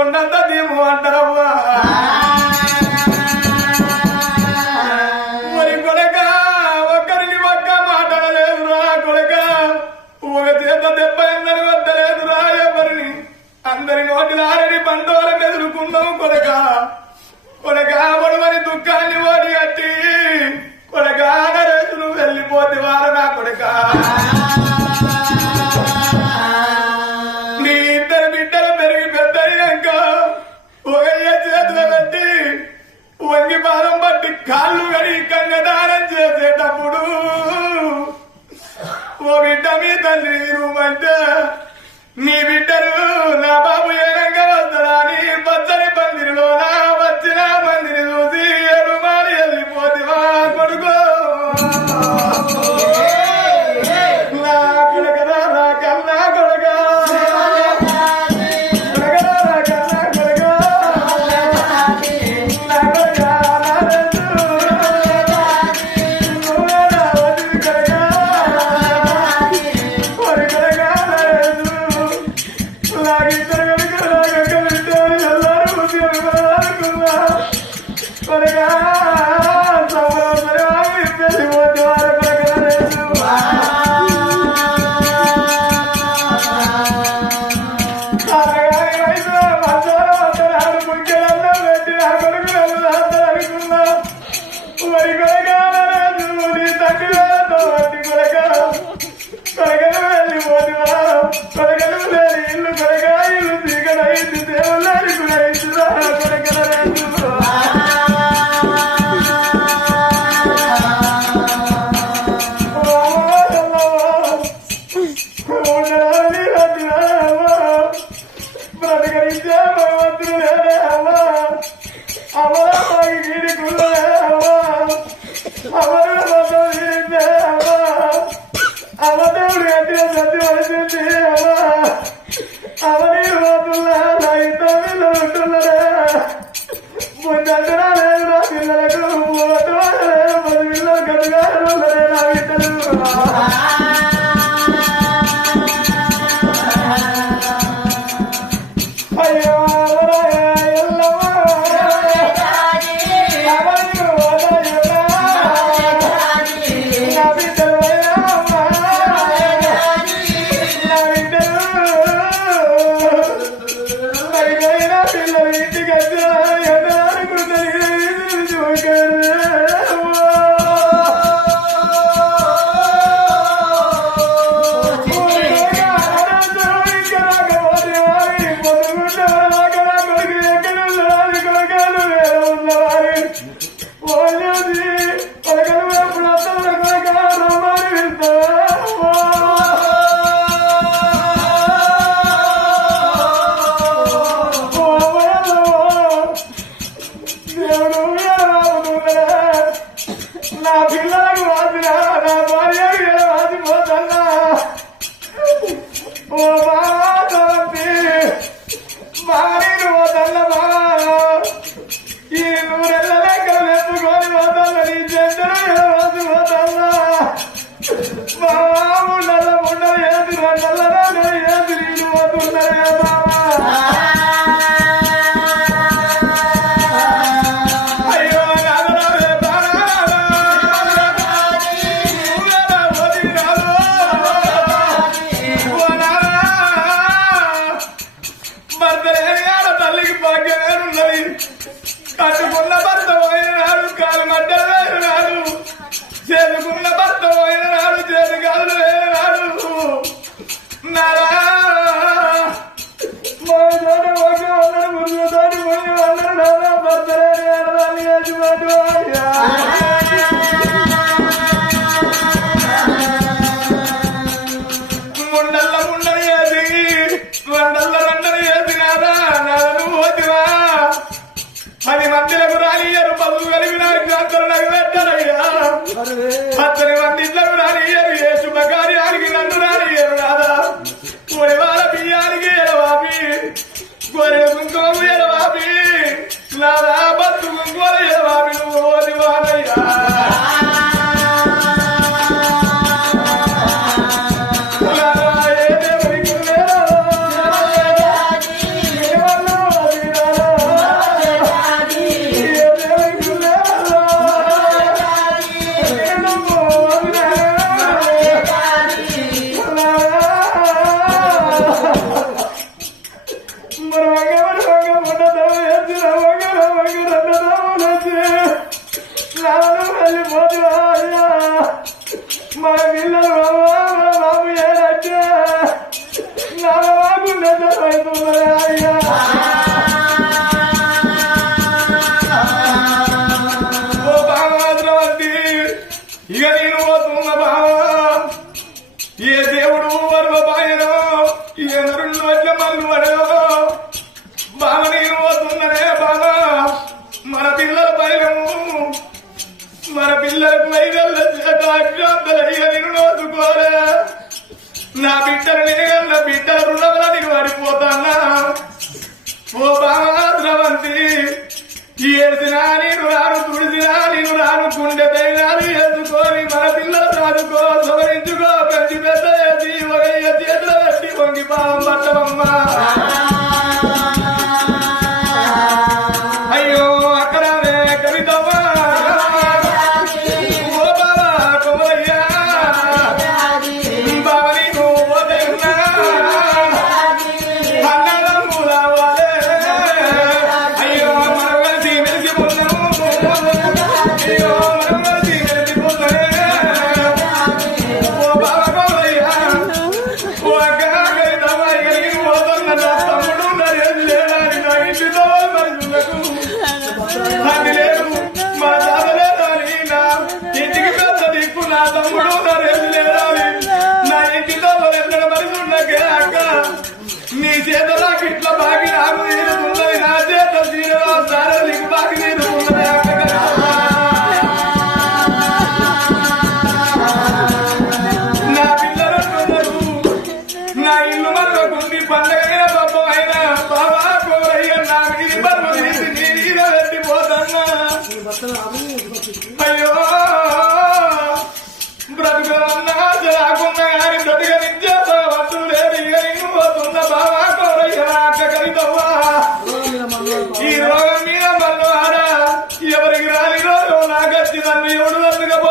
కొండంత దీము అంటారవ్వా. color పట్టుకున్న భర్త పోయిన నాడు కాలు మధ్యలో వేరు నాడు. చేసుకున్న భర్త పోయిన నాడు చేతి కాలు వేరు నాడు. ఉన్నాడు భర్త పిల్లలు బాబు ఏదంటే నా బాబు నిద్ర అవుతున్నాయా వాడిపోద్దలయ్యా నా బిడ్డలు నేను నా బిడ్డల రుణములనికి వాడిపోతానా ఓ బామగాత్రవంతి చేసినా నేను రాను తుడిసినా నేను రాను గుండె దైనాలు ఎందుకోని మన పిల్లలు రాదుకోసం నమ్మి ఎవడు నమ్మకపో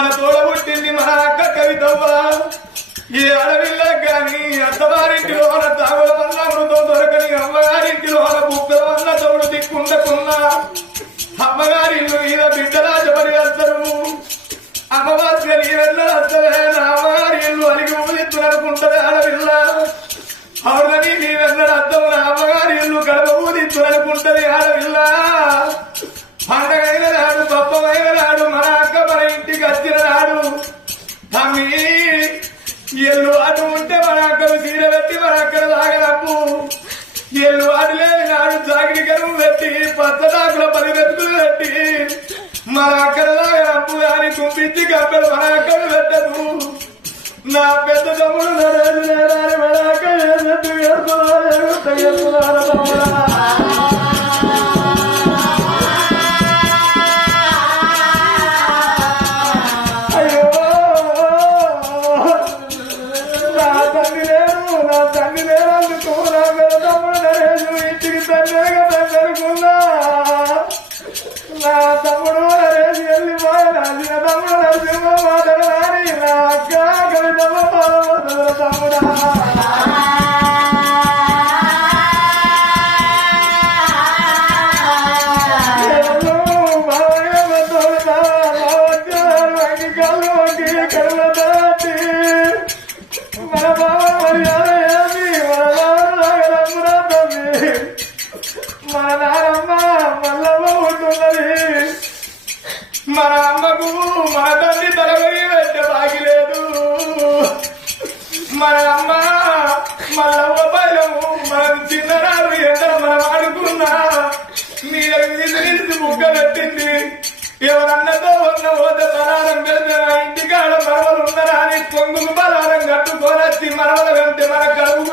మన తోడబుట్టింది మన అక్క కవితవ్వ. ఈ అడవిలో కానీ అత్తవారింటిలో మన తాగుల వల్ల అమృతం దొరకని అమ్మగారింటిలో మన బుక్క వల్ల తోడు దిక్కుండకున్నా అమ్మగారి ఈయన మీద బిడ్డరాజమని వస్తారు అమ్మవారి అమ్మగారి ఇల్లు అలిగి అవునని నీ వెళ్ళడా పచ్చడాకుల పని వెతుకులు పెట్టి మా అక్కడ అప్పు గారి కుంపించి కప్పెడు మన అక్కడ పెట్టదు నా పెద్ద తమ్ముడు నరేంద్ర నారాయణ మన అక్కడ మన అమ్మ మల్లవ్వ బయలము మన చిన్ననాడు ఎందరూ మనం ఆడుకున్నా నీళ్ళ నీళ్ళు ముగ్గ పెట్టింది ఎవరన్నతో ఉన్న పోతే బలారం పెద్ద ఇంటికాడ మరవలు ఉన్నారా అని కొంగుకు బలారం కట్టుకోనొచ్చి మనవల వెళ్తే మన కడుపు